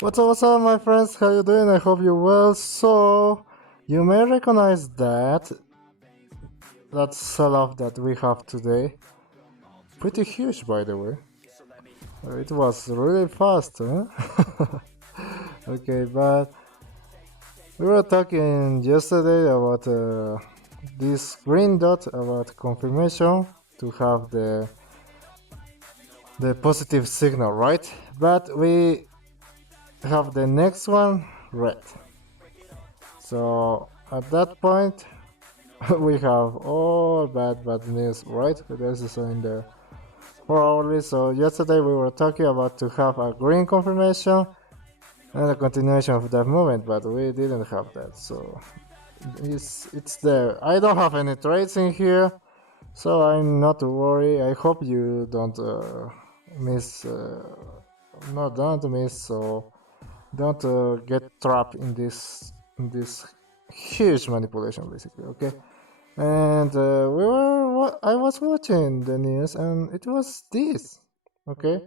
What's up, my friends? How you doing? I hope you're well. So, you may recognize that sell-off that we have today. Pretty huge, by the way. It was really fast, huh? Okay, but we were talking yesterday about this green dot about confirmation to have the positive signal, right? But we have the next one red. So at that point, we have all bad news, right? This is in the 4 hourly. So yesterday we were talking about to have a green confirmation and a continuation of that movement, but we didn't have that. So it's there. I don't have any trades in here, so I'm not worried. I hope you don't miss. No, don't miss. So don't get trapped in this huge manipulation, basically. Okay. And I was watching the news, and it was this. Okay,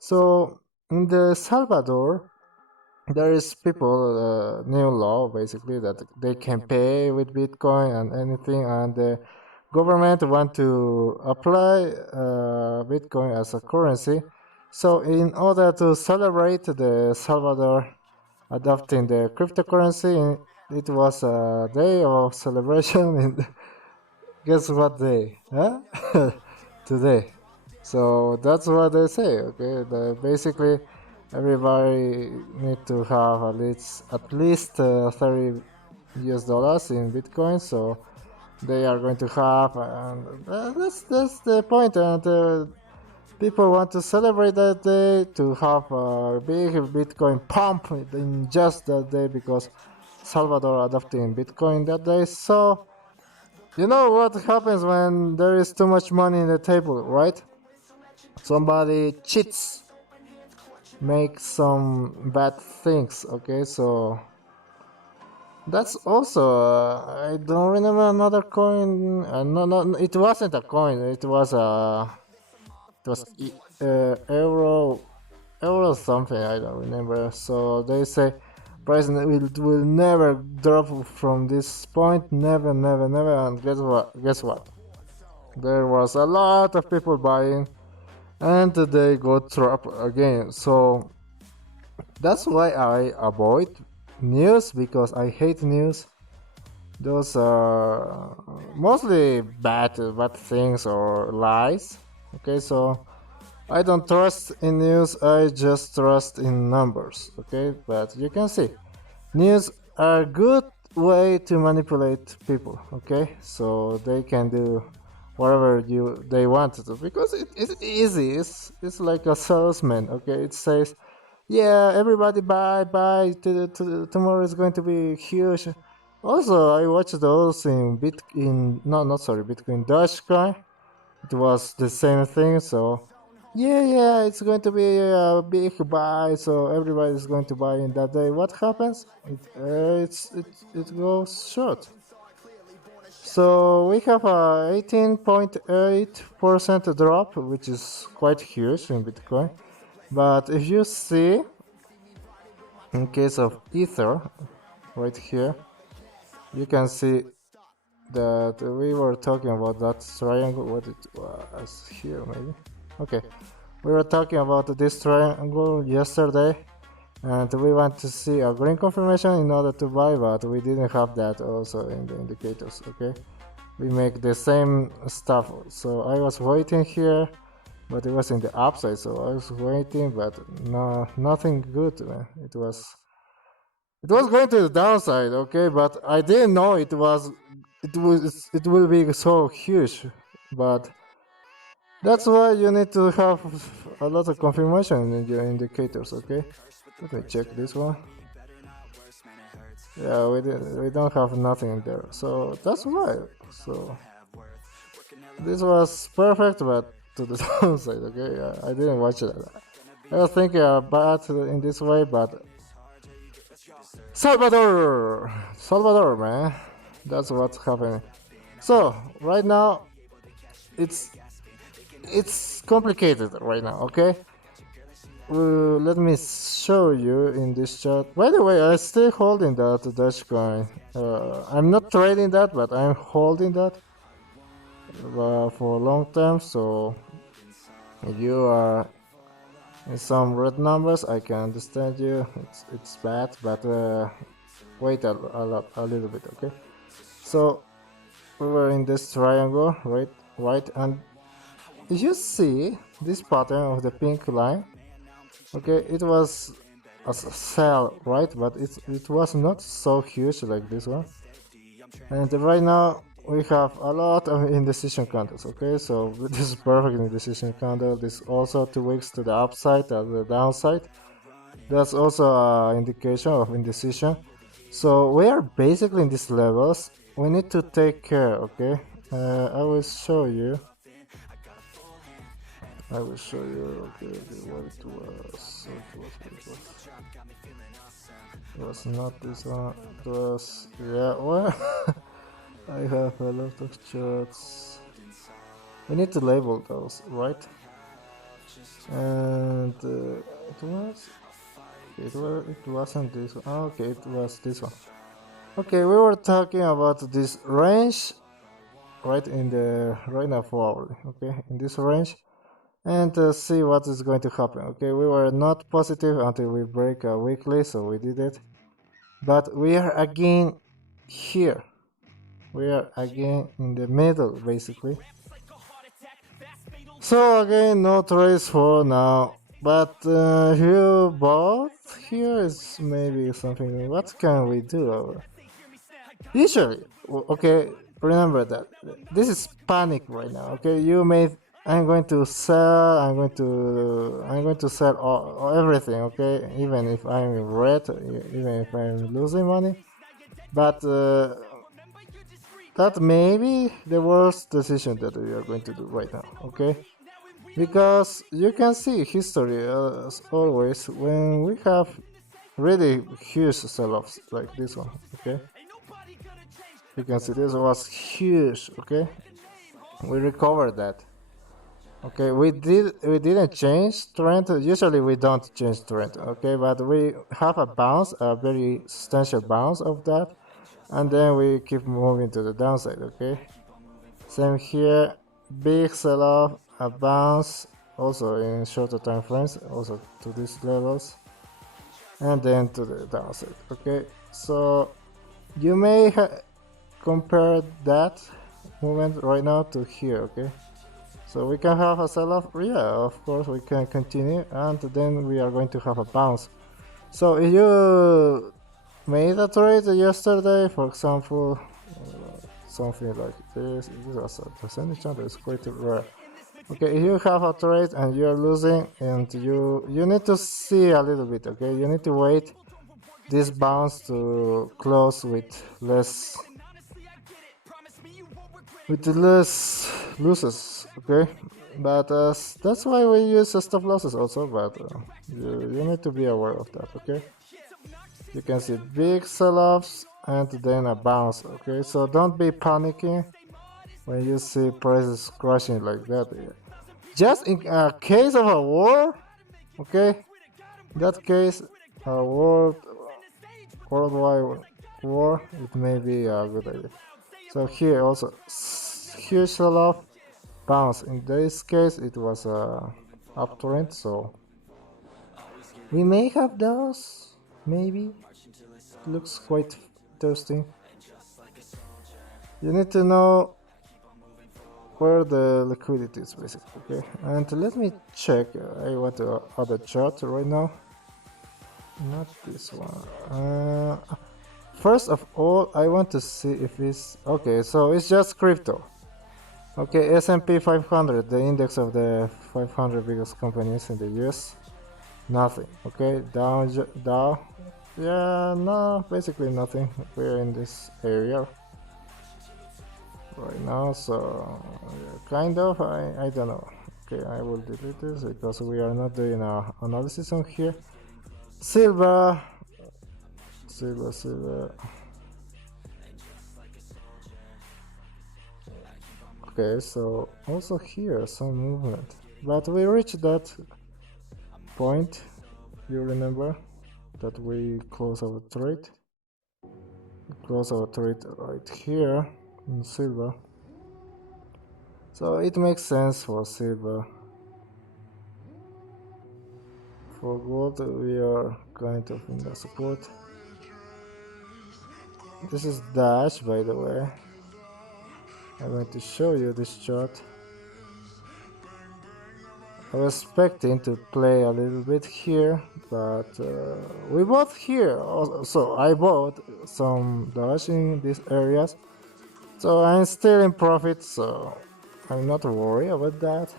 so in the Salvador, there is people new law basically that they can pay with Bitcoin and anything, and the government want to apply Bitcoin as a currency. So in order to celebrate the Salvador adopting the cryptocurrency, it was a day of celebration in guess what day? Huh? Today. So that's what they say. Okay, basically everybody need to have at least 30 US dollars in Bitcoin. So they are going to have, and that's the point. And people want to celebrate that day to have a big Bitcoin pump in just that day because Salvador adopting Bitcoin that day. So you know what happens when there is too much money in the table, right? Somebody cheats, makes some bad things, okay? So that's also, I don't remember another coin. No, it wasn't a coin. It was euro something. I don't remember. So they say price will never drop from this point, never. And guess what? There was a lot of people buying, and they got trapped again. So that's why I avoid news, because I hate news. Those are mostly bad things or lies. Okay, so I don't trust in news. I just trust in numbers. Okay, but you can see news are a good way to manipulate people. Okay, so they can do whatever they want to do because it's easy. It's like a salesman. Okay, it says, yeah, everybody buy. Tomorrow is going to be huge. Also, I watched those in Bitcoin, Dogecoin. It was the same thing. So yeah, it's going to be a big buy. So everybody is going to buy in that day. What happens? It goes short. So we have a 18.8% drop, which is quite huge in Bitcoin. But if you see, in case of Ether, right here, you can see that we were talking about that triangle. What it was here, maybe. Okay, we were talking about this triangle yesterday, and we want to see a green confirmation in order to buy, but we didn't have that also in the indicators. Okay, we make the same stuff. So I was waiting here, but it was in the upside, so I was waiting, but no, nothing good, man. It was going to the downside, okay, but I didn't know it will be so huge. But that's why you need to have a lot of confirmation in your indicators, okay? Let me check this one. Yeah, we don't have nothing in there, so that's why. So this was perfect, but to the downside, okay? I didn't watch it. I was thinking about it in this way, but Salvador, man, that's what's happening. So right now, it's complicated right now, okay? let me show you in this chart. By the way, I'm still holding that dogecoin. I'm not trading that, but I'm holding that for long term. So if you are in some red numbers, I can understand you. It's bad, but wait a little bit, okay? So we were in this triangle, right, and if you see this pattern of the pink line, okay, it was a cell, right, but it was not so huge like this one. And right now we have a lot of indecision candles, okay, so this is perfect indecision candle. This also 2 weeks to the upside and the downside. That's also an indication of indecision. So we are basically in these levels. We need to take care, okay? I will show you. Okay, what it was. It was not this one. It was, yeah, well, I have a lot of charts. We need to label those, right? And it wasn't this one. Oh, okay, it was this one. Okay, we were talking about this range, right now 4 hourly, okay, in this range, and see what is going to happen. Okay, we were not positive until we break a weekly, so we did it, but we are again here. We are again in the middle, basically. So again, no trades for now. But you bought here is maybe something. What can we do? Usually, okay. Remember that this is panic right now. Okay, you made. I'm going to sell. I'm going to sell everything. Okay, even if I'm in red, even if I'm losing money. But that may be the worst decision that we are going to do right now. Okay. Because you can see history as always when we have really huge sell-offs like this one, okay? You can see this was huge, okay? We recovered that. Okay, we didn't change trend. Usually we don't change trend, okay? But we have a bounce, a very substantial bounce of that, and then we keep moving to the downside, okay? Same here, big sell-off, a bounce, also in shorter time frames, also to these levels, and then to the downside. Okay, so you may compare that movement right now to here. Okay, so we can have a sell-off. Yeah, of course we can continue, and then we are going to have a bounce. So if you made a trade yesterday, for example, something like this was a percentage that is quite rare. Okay, if you have a trade and you're losing, and you need to see a little bit. Okay, you need to wait this bounce to close with less losses. Okay, but that's why we use stop losses also. But you need to be aware of that. Okay, you can see big sell-offs and then a bounce. Okay, so don't be panicking when you see prices crashing like that. Just in a case of a war, okay, in that case, a worldwide war, it may be a good idea. So here also huge sell-off, bounce. In this case, it was a uptrend, so we may have those. Maybe it looks quite interesting. You need to know where the liquidity is basically, okay? And let me check. I want to other chart right now. Not this one. First of all, I want to see if it's okay. So it's just crypto. Okay, S&P 500, the index of the 500 biggest companies in the US. Nothing. Okay, Dow. Yeah, no, basically nothing. We're in this area right now, so kind of. I don't know. Okay, I will delete this because we are not doing an analysis on here. Silver. Okay, so also here some movement, but we reached that point. You remember that we close our trade? Close our trade right here in silver. So it makes sense for silver. For gold, we are kind of in the support. This is Dash, by the way. I'm going to show you this chart. I was expecting to play a little bit here, but we bought here. So I bought some Dash in these areas. So I'm still in profit, so I'm not worried about that.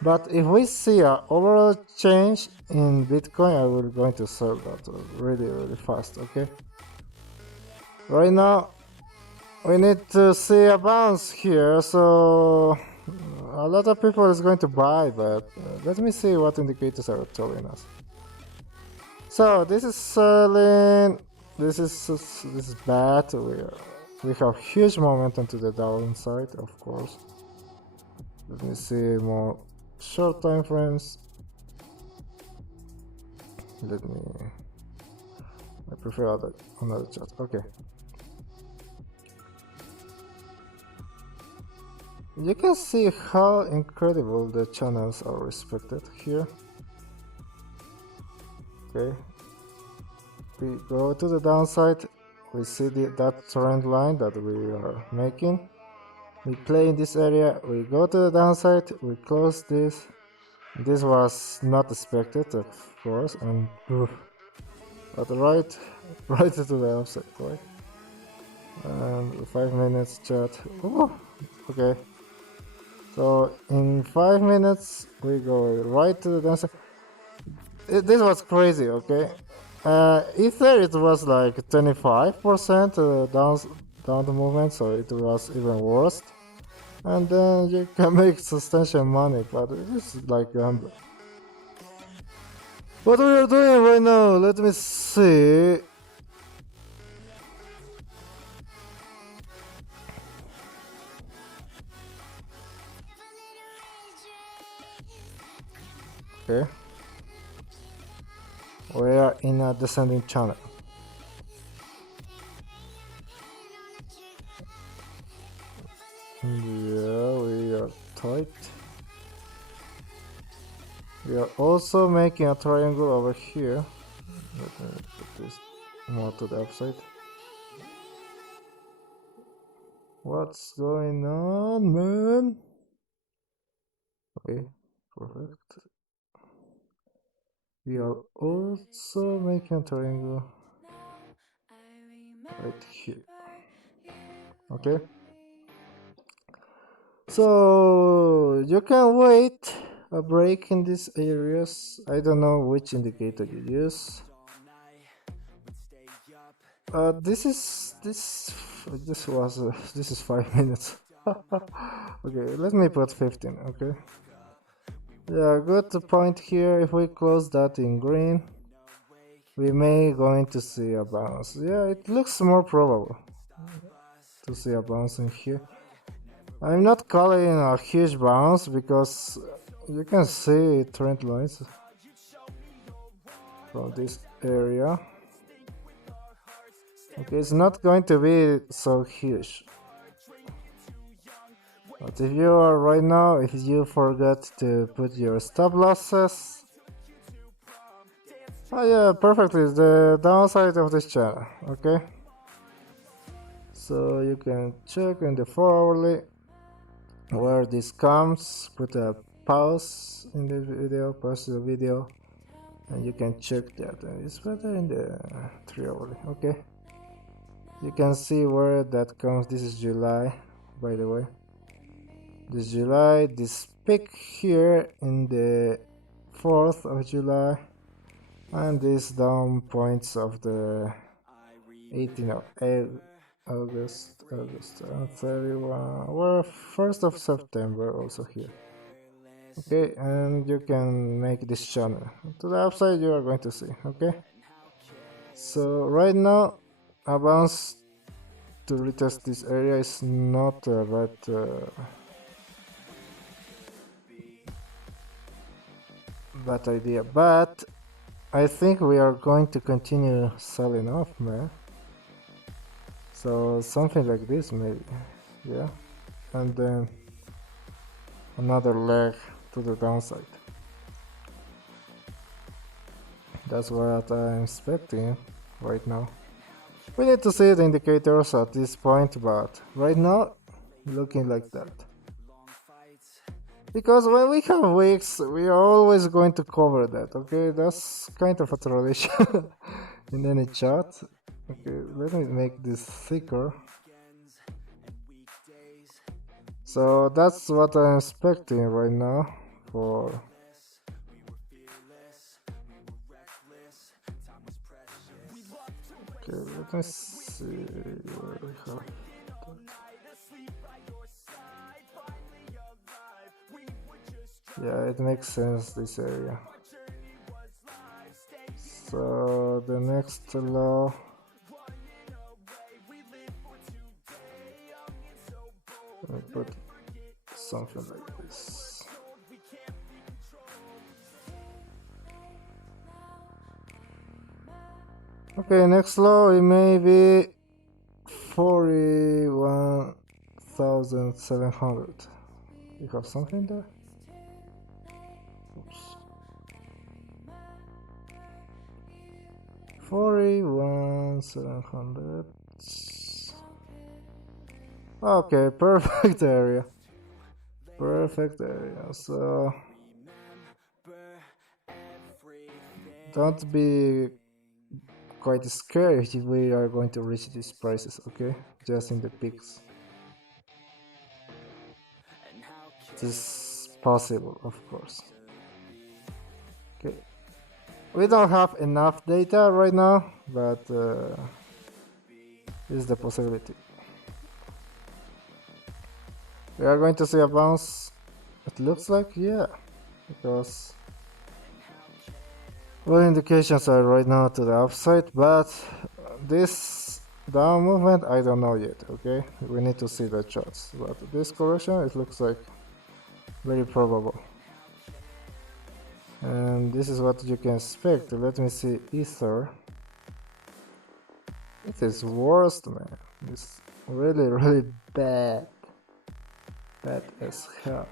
But if we see an overall change in Bitcoin, I will going to sell that really fast, okay? Right now, we need to see a bounce here, so a lot of people is going to buy, but let me see what indicators are telling us. So this is selling, this is bad. We have huge momentum to the downside, of course. Let me see more short time frames. I prefer another chart. Okay. You can see how incredible the channels are respected here. Okay. We go to the downside. We see that trend line that we are making. We play in this area. We go to the downside. We close this. This was not expected, of course, and but right to the upside, right? And 5 minutes chat. Ooh, okay. So in 5 minutes we go right to the downside. This was crazy, okay? Ether it was like 25% down the movement, so it was even worse. And then you can make substantial money, but it's like gambling. What we are doing right now? Let me see. Okay. We are in a descending channel. Yeah, we are tight. We are also making a triangle over here. Let me put this more to the upside. What's going on, man? Okay, perfect. We are also making a triangle right here. Okay. So you can wait a break in these areas. I don't know which indicator you use. This is 5 minutes. Okay, let me put 15. Okay. Yeah, good point here. If we close that in green, we may going to see a bounce. Yeah, it looks more probable to see a bounce in here. I'm not calling a huge bounce because you can see trend lines from this area. Okay, it's not going to be so huge. But if you are right now, if you forget to put your stop losses, oh yeah, perfectly, the downside of this channel, okay? So you can check in the 4-hourly where this comes, put a pause in the video, pause the video, and you can check that. It's better in the 3-hourly, okay? You can see where that comes. This is July, by the way. This July, this peak here in the 4th of July, and these down points of the 18th of August, 31, or 1st of September also here. Okay, and you can make this channel. To the upside you are going to see, okay? So right now, a bounce to retest this area is not bad idea, but I think we are going to continue selling off, man. So something like this maybe, yeah, and then another leg to the downside. That's what I'm expecting right now. We need to see the indicators at this point, but right now, looking like that. Because when we have wicks, we are always going to cover that, okay? That's kind of a tradition in any chart. Okay, let me make this thicker. So that's what I'm expecting right now for... Okay, let me see where we have... Yeah, it makes sense, this area. So the next law... Let me put something like this. Okay, next law it may be 41,700. You have something there? Oops. 41,700. Okay, perfect area. Perfect area. So don't be quite scared if we are going to reach these prices, okay? Just in the peaks. It is possible, of course. Okay. We don't have enough data right now, but is the possibility. We are going to see a bounce. It looks like, yeah, because all indications are right now to the upside, but this down movement, I don't know yet, okay? We need to see the charts, but this correction, it looks like very probable. And this is what you can expect. Let me see Ether. It is worst, man. It's really, really bad. Bad as hell.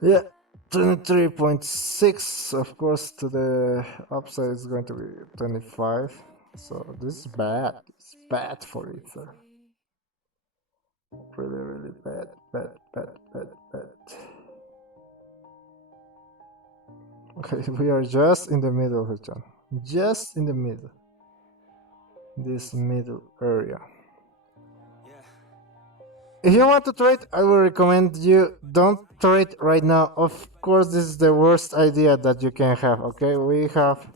Yeah, 23.6. Of course, to the upside is going to be 25. So this is bad. It's bad for Ether. Really, really bad, bad, bad, bad, bad. Okay, we are just in the middle of the channel. Just in the middle. This middle area. If you want to trade, I will recommend you don't trade right now. Of course, this is the worst idea that you can have, okay? We have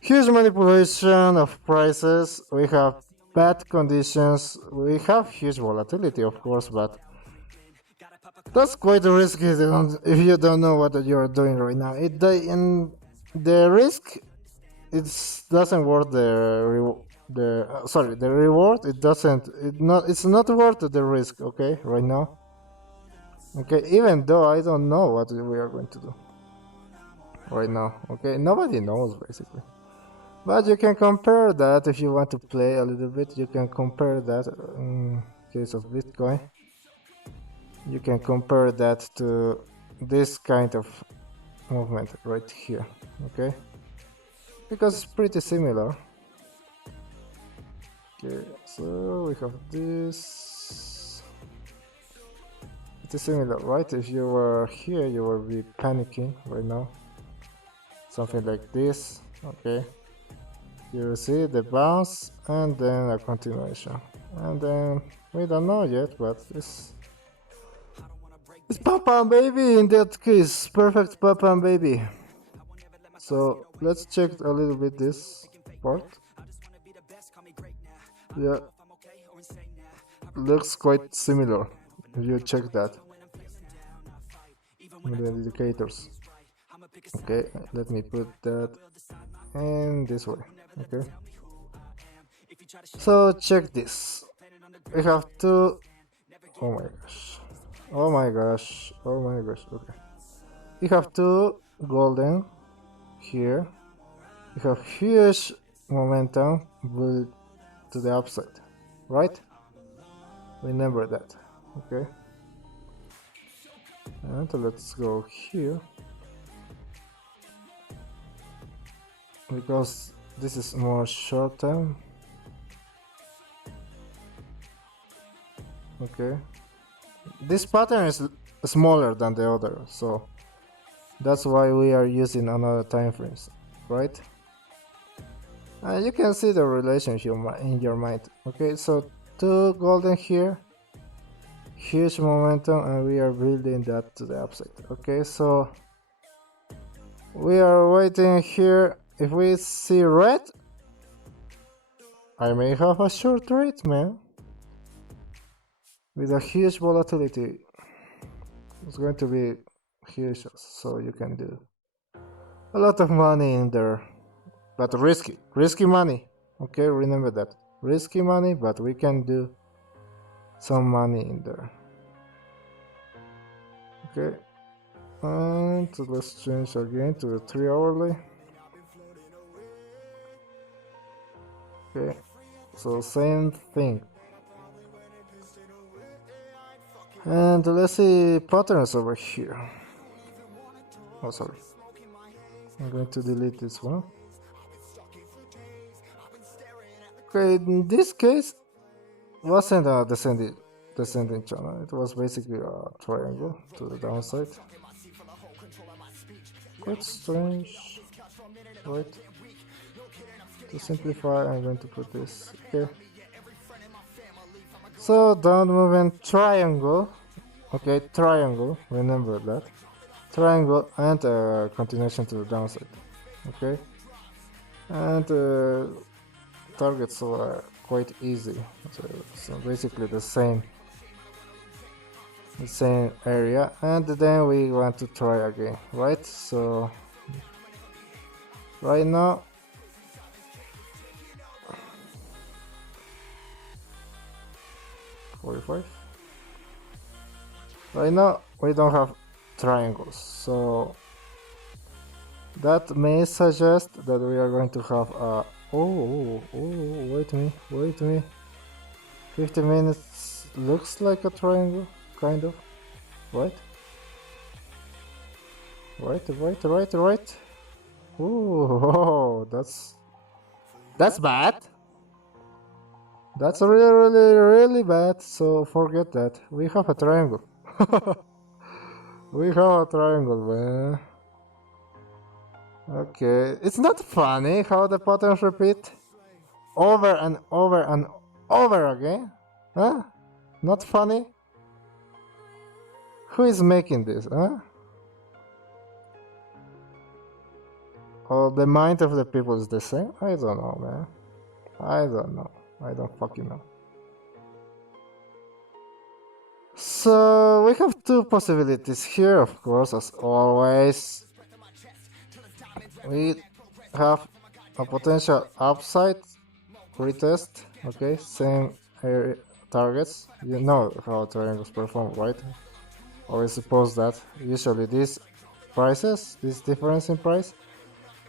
huge manipulation of prices, we have bad conditions, we have huge volatility, of course, but that's quite risky if you don't know what you're doing right now. And the risk, it doesn't worth the reward. It's not worth the risk, okay, right now. Okay, even though I don't know what we are going to do right now, okay, nobody knows basically. But you can compare that if you want to play a little bit. You can compare that in case of Bitcoin. You can compare that to this kind of movement right here, okay? Because it's pretty similar. Okay, so we have this. It is similar, right? If you were here, you will be panicking right now. Something like this, okay? You see the bounce and then a continuation. And then we don't know yet, but it's Papa baby in that case. Perfect Papa baby. So let's check a little bit this part. Yeah, looks quite similar if you check that with the indicators. Okay, let me put that in this way. Okay, so check this. We have two Oh my gosh. Oh my gosh. Oh my gosh. Okay. We have two golden here. We have huge momentum built to the upside, right? Remember that. Okay. And let's go here. Because this is more short term. Okay. This pattern is smaller than the other, so that's why we are using another time frames, right? And you can see the relationship in your mind. Okay, so two golden here, huge momentum, and we are building that to the upside. Okay, so we are waiting here. If we see red, I may have a short trade, man, with a huge volatility. It's going to be huge, so you can do a lot of money in there, but risky money. Okay, remember that, risky money, but we can do some money in there. Okay, and let's change again to the 3 hourly. Okay, so same thing. And let's see patterns over here. Oh, sorry, I'm going to delete this one. Okay, in this case wasn't a descending channel, it was basically a triangle to the downside. Quite strange, right? To simplify, I'm going to put this. Okay, so down movement triangle. Okay, triangle, remember that, triangle, and continuation to the downside. Okay, and targets are quite easy, so basically the same area, and then we want to try again, right? So right now right now we don't have triangles, so that may suggest that we are going to have a wait me 50 minutes looks like a triangle, kind of, right? Right. Oh, that's bad. That's really bad, so forget that. We have a triangle. We have a triangle, man. Okay, it's not funny how the patterns repeat over and over and over again. Huh? Not funny? Who is making this, huh? Oh, the mind of the people is the same? I don't know, man. I don't know. I don't fucking know. So we have two possibilities here, of course, as always. We have a potential upside retest. Okay, same area targets. You know how triangles perform, right? Or I suppose that usually these prices, this difference in price,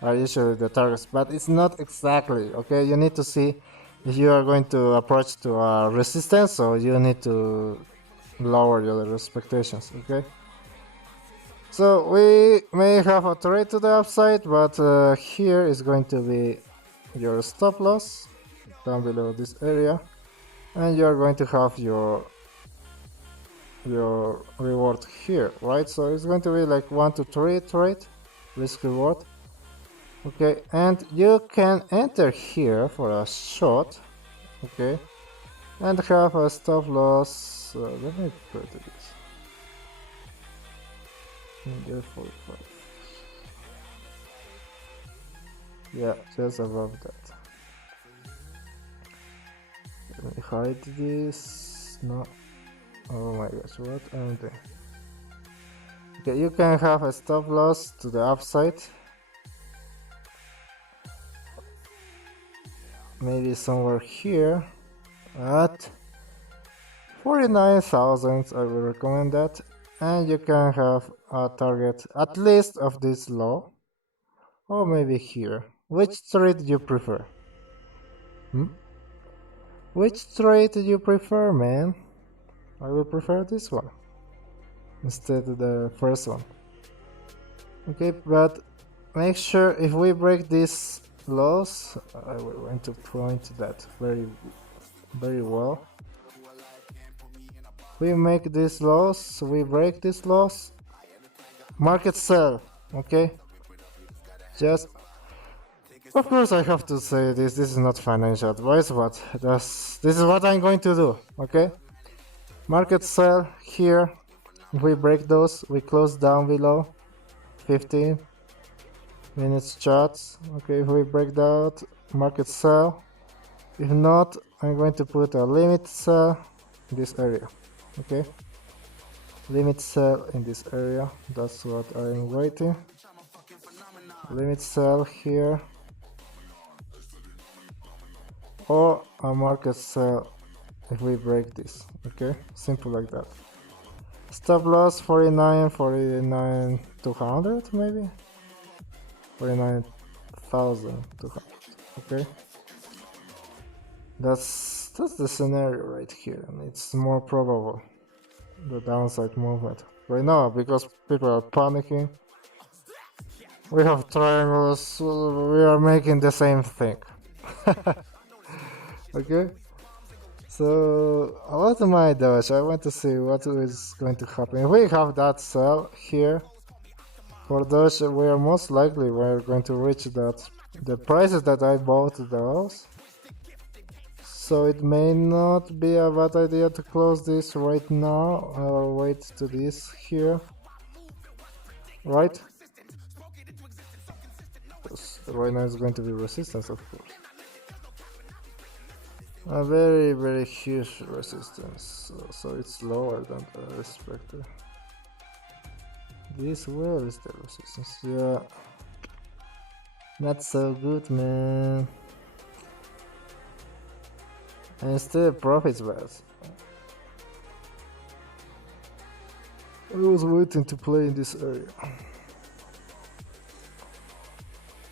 are usually the targets, but it's not exactly. Okay, you need to see if you are going to approach to a resistance, so you need to lower your expectations. Okay, so we may have a trade to the upside, but here is going to be your stop loss down below this area, and you are going to have your reward here, right? So it's going to be like 1 to 3 trade risk reward. Okay, and you can enter here for a shot, okay, and have a stop loss. Let me put this in there, 45. Yeah, just above that. Let me hide this. No. Oh my gosh, what am I doing? Okay, you can have a stop loss to the upside. Maybe somewhere here at 49,000, I will recommend that. And you can have a target at least of this low, or maybe here. Which trade do you prefer? Hmm? Which trade do you prefer, man? I will prefer this one instead of the first one. Okay, but make sure if we break these laws, I will want to point that very well. We make these laws, we break these laws, market sell, okay? Just, of course I have to say this is not financial advice, but this is what I'm going to do, okay? Market sell here, if we break those, we close down below, 15 minutes charts, okay, if we break that, market sell. If not, I'm going to put a limit sell in this area, okay? Limit sell in this area, that's what I'm waiting. Limit sell here, or a market sell if we break this, okay? Simple like that. Stop loss 49, 49, 200 maybe? 49,200, okay? That's the scenario right here, and it's more probable, the downside movement. Right now, because people are panicking, we have triangles, we are making the same thing. Okay? So, about my Doge, I want to see what is going to happen. If we have that sell here, for Doge, we are most likely we're going to reach that the prices that I bought those. So it may not be a bad idea to close this right now or wait to this here, right? Because right now it's going to be resistance, of course. A very huge resistance, so it's lower than I expected. This well is the resistance, yeah. Not so good, man. And still profits bad. I was waiting to play in this area.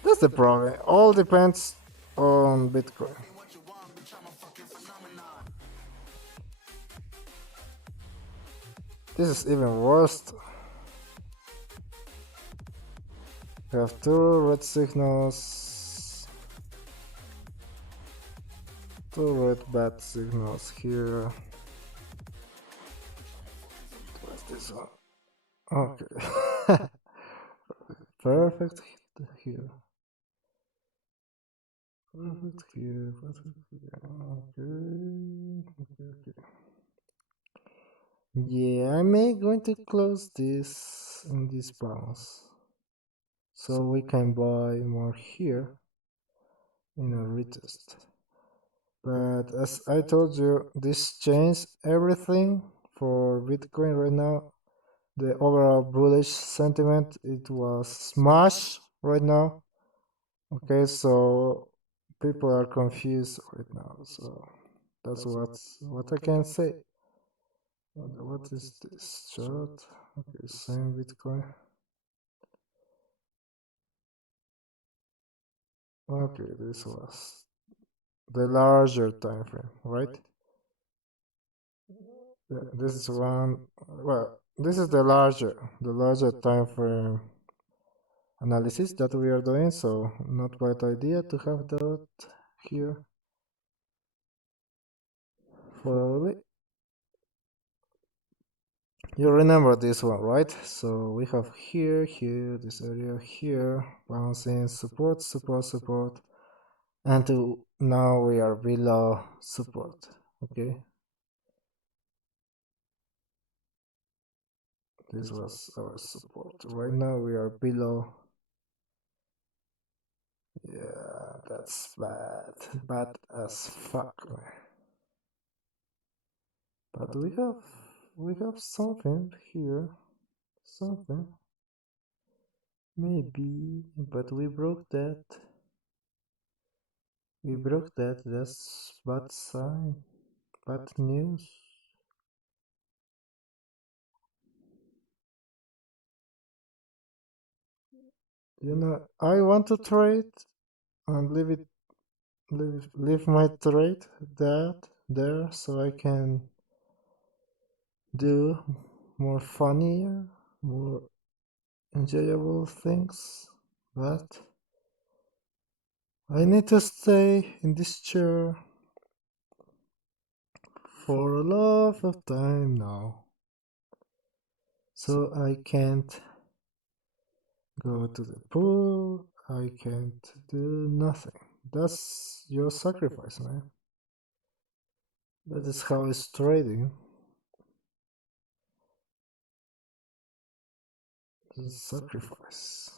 That's the problem. All depends on Bitcoin. This is even worse. We have two red signals. Two red bad signals here. What's this one? Okay. Perfect here. Perfect here. Perfect here. Okay. Yeah, I may going to close this in this bounce, so we can buy more here in a retest. But as I told you, this changed everything for Bitcoin right now. The overall bullish sentiment, it was smashed right now. Okay, so people are confused right now, so that's what I can say. What is this chart? Okay, same Bitcoin. Okay, this was the larger time frame, right? Yeah, this is one. Well, this is the larger time frame analysis that we are doing. So not bad idea to have that here for early. You remember this one, right? So we have here, this area here, bouncing, support, and now we are below support, okay? This was our support. Right now we are below. Yeah, that's bad. Bad as fuck, man. But we have something here. Something. Maybe, but we broke that. We broke that. That's bad sign. Bad news. I want to trade and leave my trade that there so I can do more funnier, more enjoyable things. But I need to stay in this chair for a lot of time now. So I can't go to the pool, I can't do nothing. That's your sacrifice, man. That is how it's trading. Sacrifice.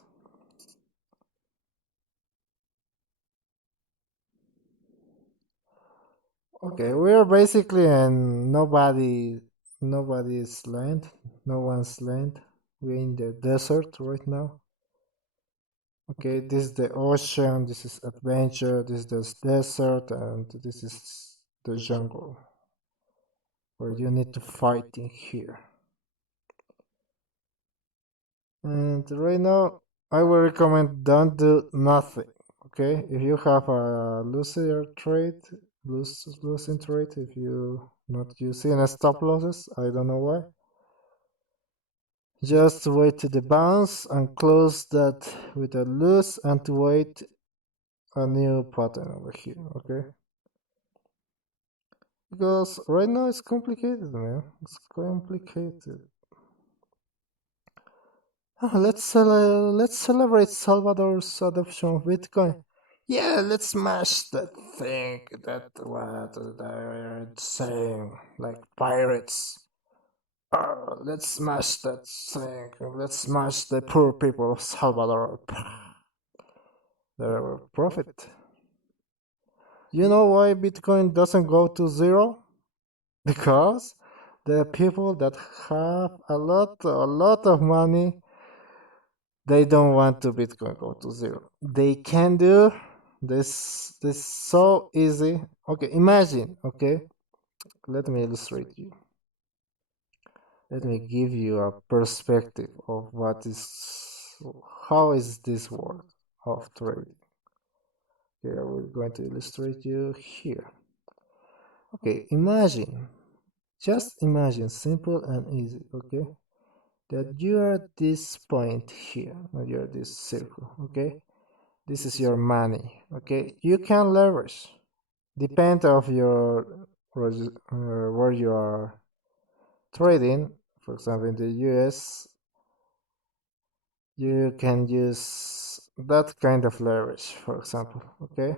Okay, we're basically in nobody's land, no one's land. We're in the desert right now. Okay, this is the ocean, this is adventure, this is the desert, and this is the jungle where you need to fight in here. And right now, I will recommend don't do nothing. Okay, if you have a losing trade, if you not using a stop losses, I don't know why. Just wait to the bounce and close that with a loose and to wait a new pattern over here, okay? Because right now it's complicated, man. It's complicated. Let's celebrate Salvador's adoption of Bitcoin. Yeah, let's smash that thing. That what they're saying, like pirates. Let's smash that thing. Let's smash the poor people of Salvador. Their profit. You know why Bitcoin doesn't go to zero? Because the people that have a lot of money, they don't want to Bitcoin go to zero. They can do this so easy. Okay, imagine. Okay, let me illustrate you. Let me give you a perspective of how is this world of trading. Here we're going to illustrate you here. Okay, just imagine, simple and easy, okay? That you are at this point here, or you're this circle, okay? This is your money, okay? You can leverage, depend of your where you are trading. For example, in the US, you can use that kind of leverage, for example, okay?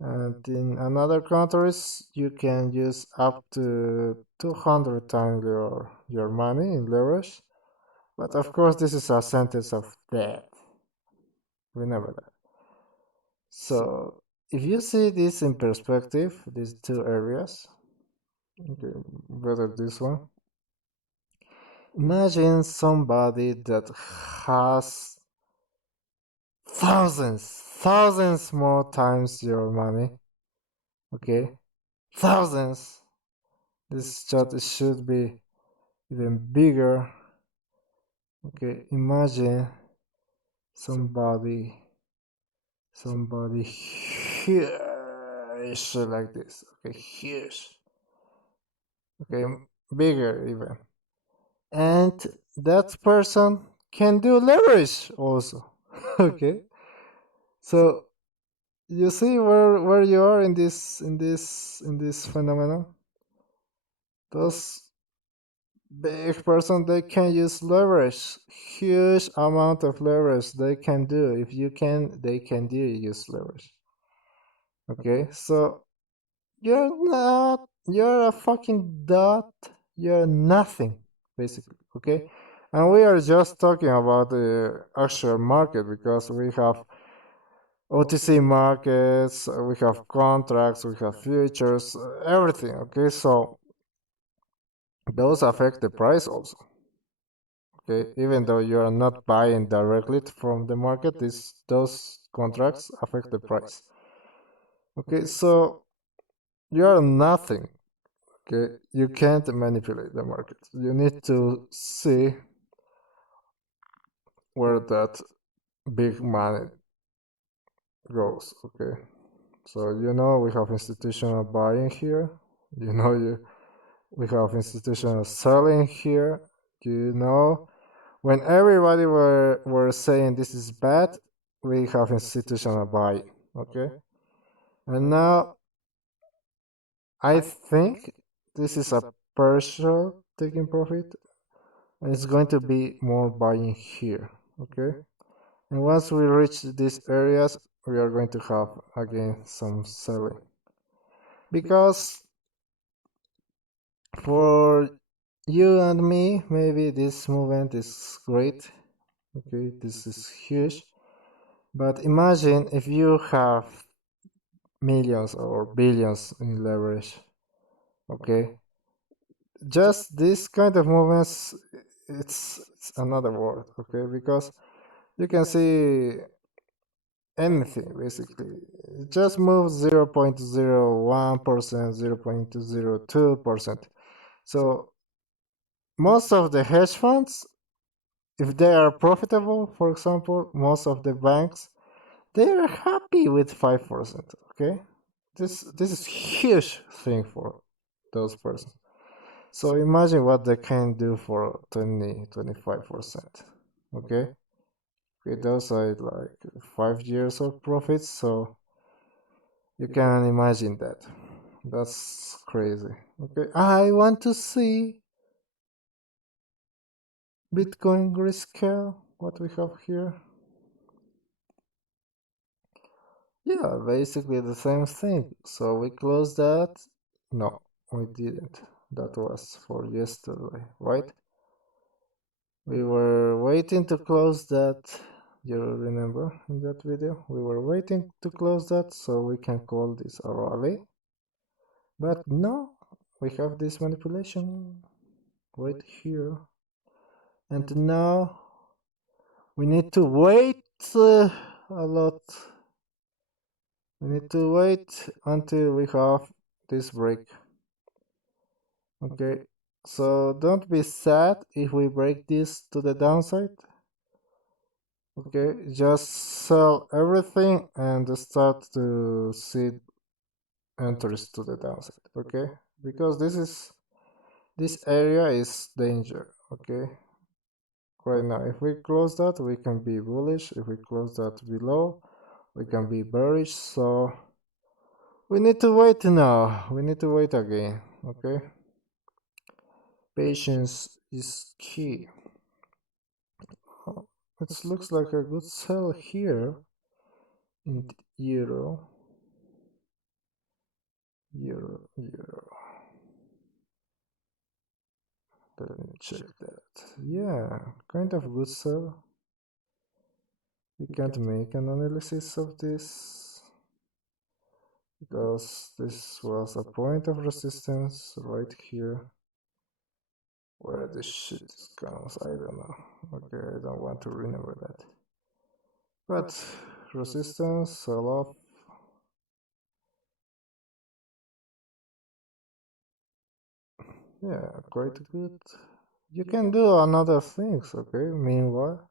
And in another countries, you can use up to 200 times your money in leverage. But of course, this is a sentence of death. Remember that. So if you see this in perspective, these two areas, okay, better this one. Imagine somebody that has thousands more times your money. Okay, thousands. This chat should be even bigger. Okay, imagine somebody huge like this. Okay, huge. Okay, bigger even. And that person can do leverage also. Okay, so you see where you are in this phenomenon. Those big person, they can use leverage, huge amount of leverage they can do. If you can, they can do use leverage. Okay, so you're a fucking dot, you're nothing basically. Okay, and we are just talking about the actual market because we have OTC markets, we have contracts, we have futures, everything. Okay, so those affect the price also. Okay, even though you are not buying directly from the market, those contracts affect the price. Okay, so you are nothing. Okay, you can't manipulate the market. You need to see where that big money goes. Okay, so we have institutional buying here. We have institutional selling here. You know, when everybody were saying this is bad, we have institutional buying. Okay, and now I think this is a partial taking profit, and it's going to be more buying here. Okay, and once we reach these areas, we are going to have again some selling because for you and me, maybe this movement is great. Okay, this is huge. But imagine if you have millions or billions in leverage. Okay, just this kind of movements, it's another world. Okay, because you can see anything basically. It just moves 0.01%, 0.02%. So most of the hedge funds, if they are profitable, for example, most of the banks, they are happy with 5%. Okay, this is huge thing for those persons. So imagine what they can do for 25%. Okay, okay, those are like 5 years of profits. So you can imagine that. That's crazy. Okay, I want to see Bitcoin grayscale. What we have here. Yeah, basically the same thing. So we closed that. No, we didn't. That was for yesterday, right? We were waiting to close that. You remember in that video? We were waiting to close that so we can call this a rally. But no, we have this manipulation right here. And now we need to wait a lot. We need to wait until we have this break. Okay, so don't be sad if we break this to the downside. Okay, just sell everything and start to see entries to the downside. Okay, because this area is danger. Okay, right now if we close that, we can be bullish. If we close that below, we can be bearish. So we need to wait now. We need to wait again. Okay, patience is key. It looks like a good sell here in euro. Let me check that. Yeah, kind of good sell. We can't make an analysis of this because this was a point of resistance right here. Where this shit comes, I don't know. Okay, I don't want to remember that. But resistance, sell off. Yeah, quite good. You can do another things, okay? Meanwhile,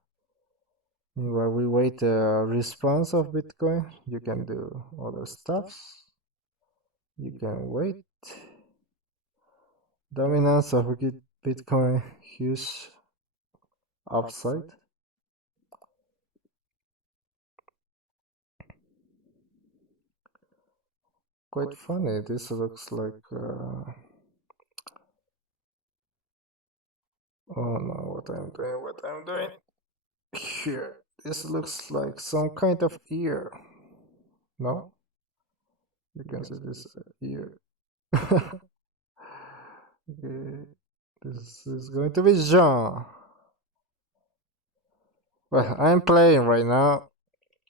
we wait a response of Bitcoin. You can do other stuffs. You can wait. Dominance of Bitcoin, huge upside. Quite funny. This looks like. Oh no, what I'm doing. Here. This looks like some kind of ear. No? You can see this ear. Okay. This is going to be Jean. Well, I'm playing right now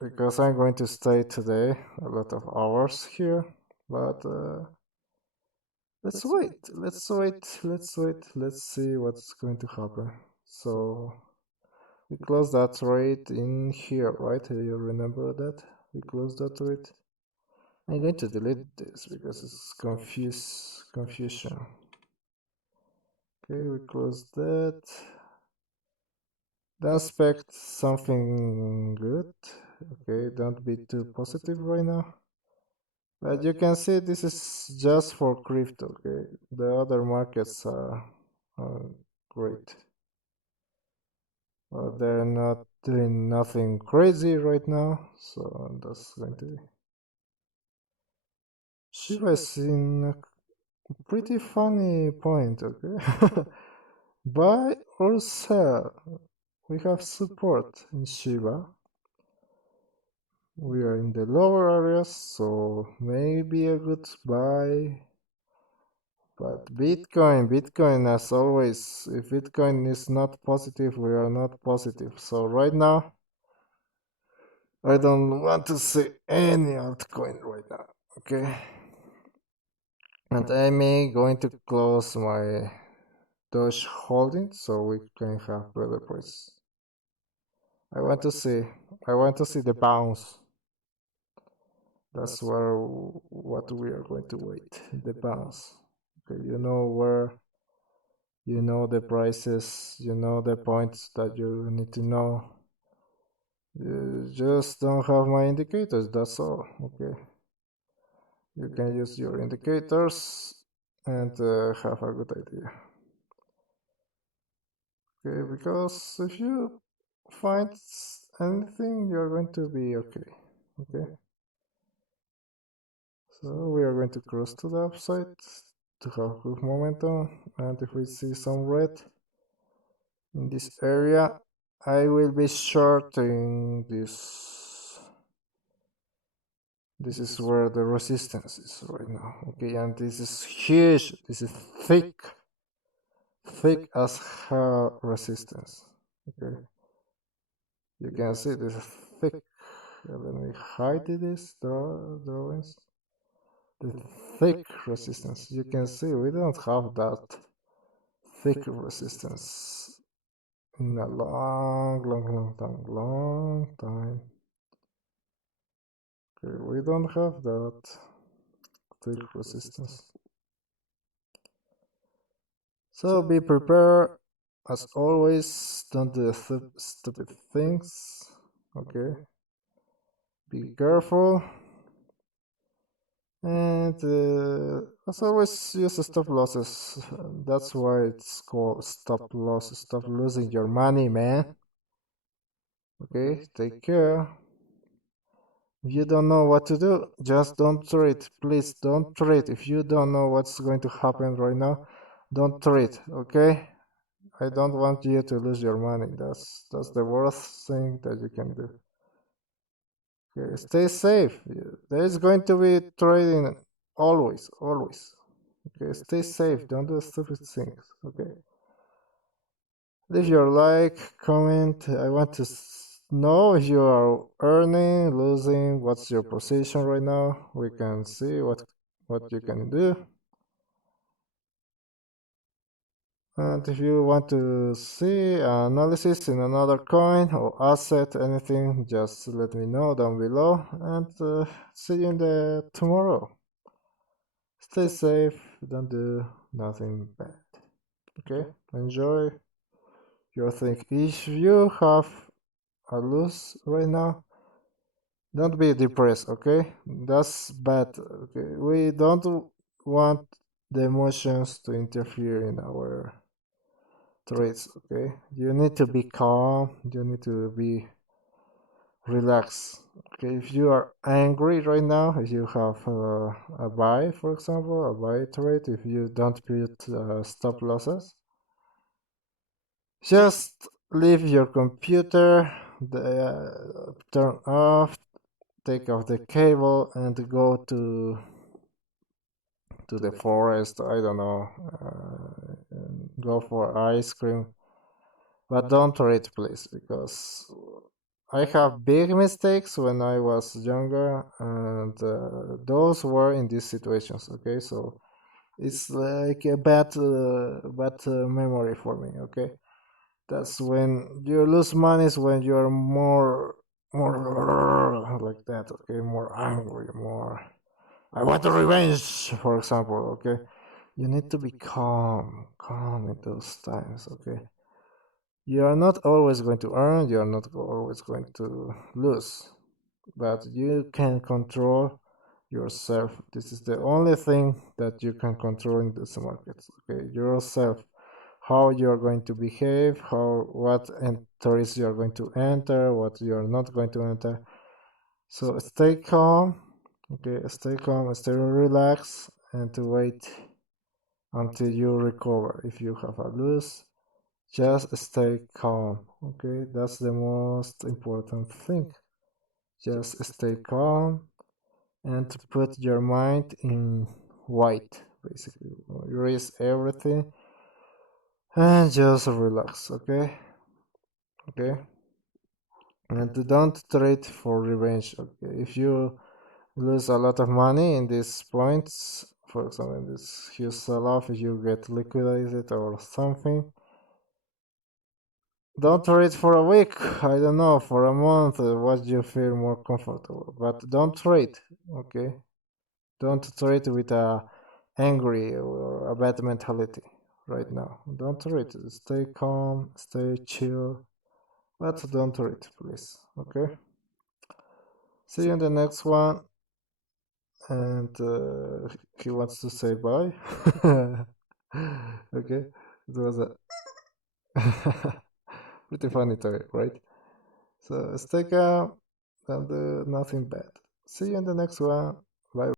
because I'm going to stay today a lot of hours here. But let's wait. Let's see what's going to happen. So we close that trade in here, right? You remember that? We closed that trade. I'm going to delete this because it's confusion. Okay, we close that. Don't expect something good. Okay, don't be too positive right now. But you can see this is just for crypto. Okay, the other markets are great. Well, they're not doing nothing crazy right now, so that's going to be. Shiba is in a pretty funny point. Okay, buy or sell. We have support in Shiba. We are in the lower areas, so maybe a good buy. But Bitcoin as always, if Bitcoin is not positive, we are not positive. So right now, I don't want to see any altcoin right now, okay? And I'm going to close my Doge holding so we can have better price. I want to see, I want to see the bounce. That's where what we are going to wait, the bounce. Okay, you know where, you know the prices, you know the points that you need to know. You just don't have my indicators, that's all. Okay, you can use your indicators and have a good idea. Okay, because if you find anything, you're going to be okay. Okay, so we are going to cross to the upside to have good momentum, and if we see some red in this area, I will be shorting this. This is where the resistance is right now. Okay, and this is huge. This is thick as hell resistance. Okay, you can see this is thick. Let me hide this drawings. The thick resistance. You can see we don't have that thick resistance in a long time. Okay, we don't have that thick resistance. So be prepared. As always, don't do stupid things. Okay. Be careful. And as always, use stop losses. That's why it's called stop loss. Stop losing your money, man. Okay, take care. If you don't know what to do, just don't trade. Please don't trade. If you don't know what's going to happen right now, don't trade. Okay? I don't want you to lose your money. That's the worst thing that you can do. Okay, stay safe. There is going to be trading always, always. Okay, stay safe. Don't do stupid things. Okay. Leave your like, comment. I want to know if you are earning, losing, what's your position right now. We can see what you can do. And if you want to see analysis in another coin or asset, anything, just let me know down below. And see you in the tomorrow. Stay safe. Don't do nothing bad. Okay? Enjoy your thing. If you have a loss right now, don't be depressed, okay? That's bad. Okay, we don't want the emotions to interfere in our trades. Okay, you need to be calm, you need to be relaxed. Okay, if you are angry right now, if you have a buy, for example, a buy trade, if you don't put stop losses, just leave your computer, turn off, take off the cable, and go to the forest. I don't know, go for ice cream, but don't trade, please, because I have big mistakes when I was younger, and those were in these situations. Okay, so it's like a bad memory for me. Okay, that's when you lose money, is when you're more like that. Okay, more angry, more. I want the revenge, for example. Okay, you need to be calm in those times. Okay, You are not always going to earn, you are not always going to lose, but you can control yourself. This is the only thing that you can control in this market. Okay, yourself, how you are going to behave, how what entries you are going to enter, what you are not going to enter. So stay calm. Okay, stay calm, stay relaxed, and to wait until you recover. If you have a loss, just stay calm. Okay, that's the most important thing. Just stay calm and put your mind in white, basically. Erase everything and just relax. Okay, okay. And don't trade for revenge. Okay, if you lose a lot of money in these points, for example, in this huge sell-off, if you get liquidated or something, don't trade for a week. I don't know, for a month, what you feel more comfortable. But don't trade. Okay, don't trade with a angry or a bad mentality right now. Don't trade. Stay calm, stay chill, but don't trade, please. Okay. See you in the next one. And he wants to say bye. Okay, it was a pretty funny toy, right? So stay calm and do nothing bad. See you in the next one.